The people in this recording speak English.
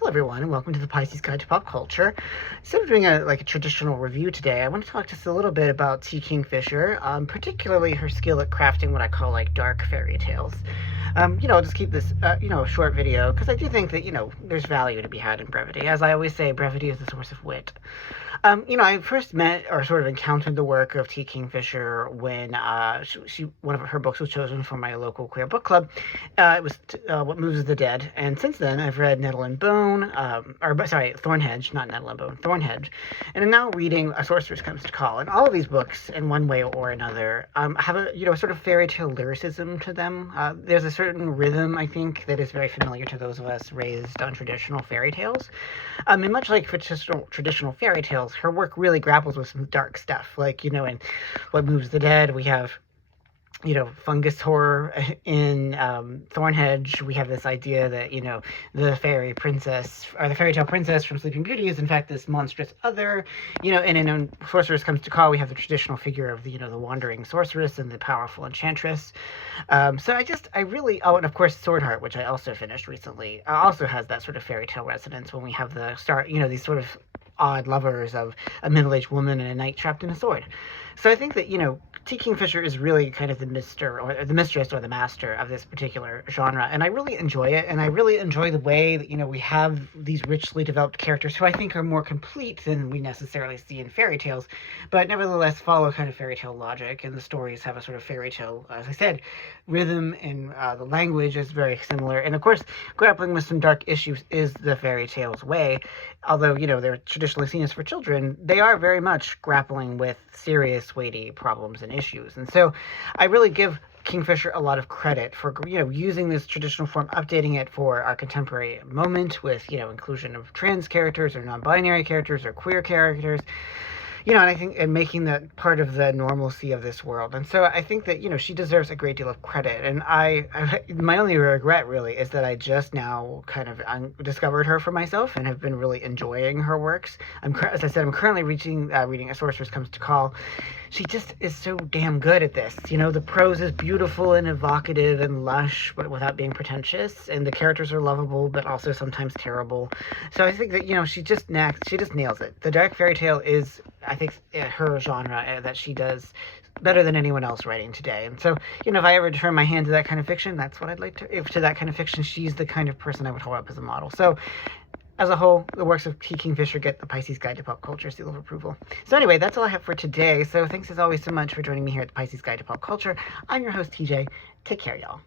Hello everyone, and welcome to the Pisces Guide to Pop Culture. Instead of doing a traditional review today, I want to talk just a little bit about T. Kingfisher, particularly her skill at crafting what I call dark fairy tales. I'll just keep this, a short video, because I do think that, there's value to be had in brevity. As I always say, brevity is the source of wit. I first met or sort of encountered the work of T. Kingfisher when one of her books was chosen for my local queer book club. It was What Moves the Dead, and since then I've read Nettle and Bone, Thornhedge, not Nettle and Bone, Thornhedge, and I'm now reading A Sorceress Comes to Call. And all of these books, in one way or another, have a sort of fairy tale lyricism to them. There's a certain rhythm, I think, that is very familiar to those of us raised on traditional fairy tales. And much like traditional fairy tales, her work really grapples with some dark stuff. In What Moves the Dead, we have fungus horror. In Thornhedge, we have this idea that, the fairy princess, or the fairy tale princess from Sleeping Beauty is in fact this monstrous other, and in Sorceress Comes to Call, we have the traditional figure of the wandering sorceress and the powerful enchantress. And of course, Swordheart, which I also finished recently, also has that sort of fairy tale resonance when we have these sort of odd lovers of a middle-aged woman and a knight trapped in a sword. So I think that, T. Kingfisher is really kind of the mistress or the master of this particular genre, and I really enjoy it, and I really enjoy the way that, we have these richly developed characters who I think are more complete than we necessarily see in fairy tales, but nevertheless follow kind of fairy tale logic, and the stories have a sort of fairy tale, as I said, rhythm, and the language is very similar, and of course, grappling with some dark issues is the fairy tale's way. Although, they're traditionally seen as for children, they are very much grappling with serious, weighty problems and issues. And so I really give Kingfisher a lot of credit for, using this traditional form, updating it for our contemporary moment with, inclusion of trans characters or non-binary characters or queer characters. And I think, and making that part of the normalcy of this world. And so I think that, she deserves a great deal of credit. And my only regret really is that I just now kind of discovered her for myself and have been really enjoying her works. As I said, I'm currently reading A Sorceress Comes to Call. She just is so damn good at this. The prose is beautiful and evocative and lush, but without being pretentious. And the characters are lovable, but also sometimes terrible. So I think that, she just nails it. The dark fairy tale is, I think, her genre that she does better than anyone else writing today. And so, if I ever turn my hand to that kind of fiction, that's what I'd like to. If to that kind of fiction, she's the kind of person I would hold up as a model. So, as a whole, the works of T. Kingfisher get the Pisces Guide to Pop Culture seal of approval. So anyway, that's all I have for today. So thanks as always so much for joining me here at the Pisces Guide to Pop Culture. I'm your host, TJ. Take care, y'all.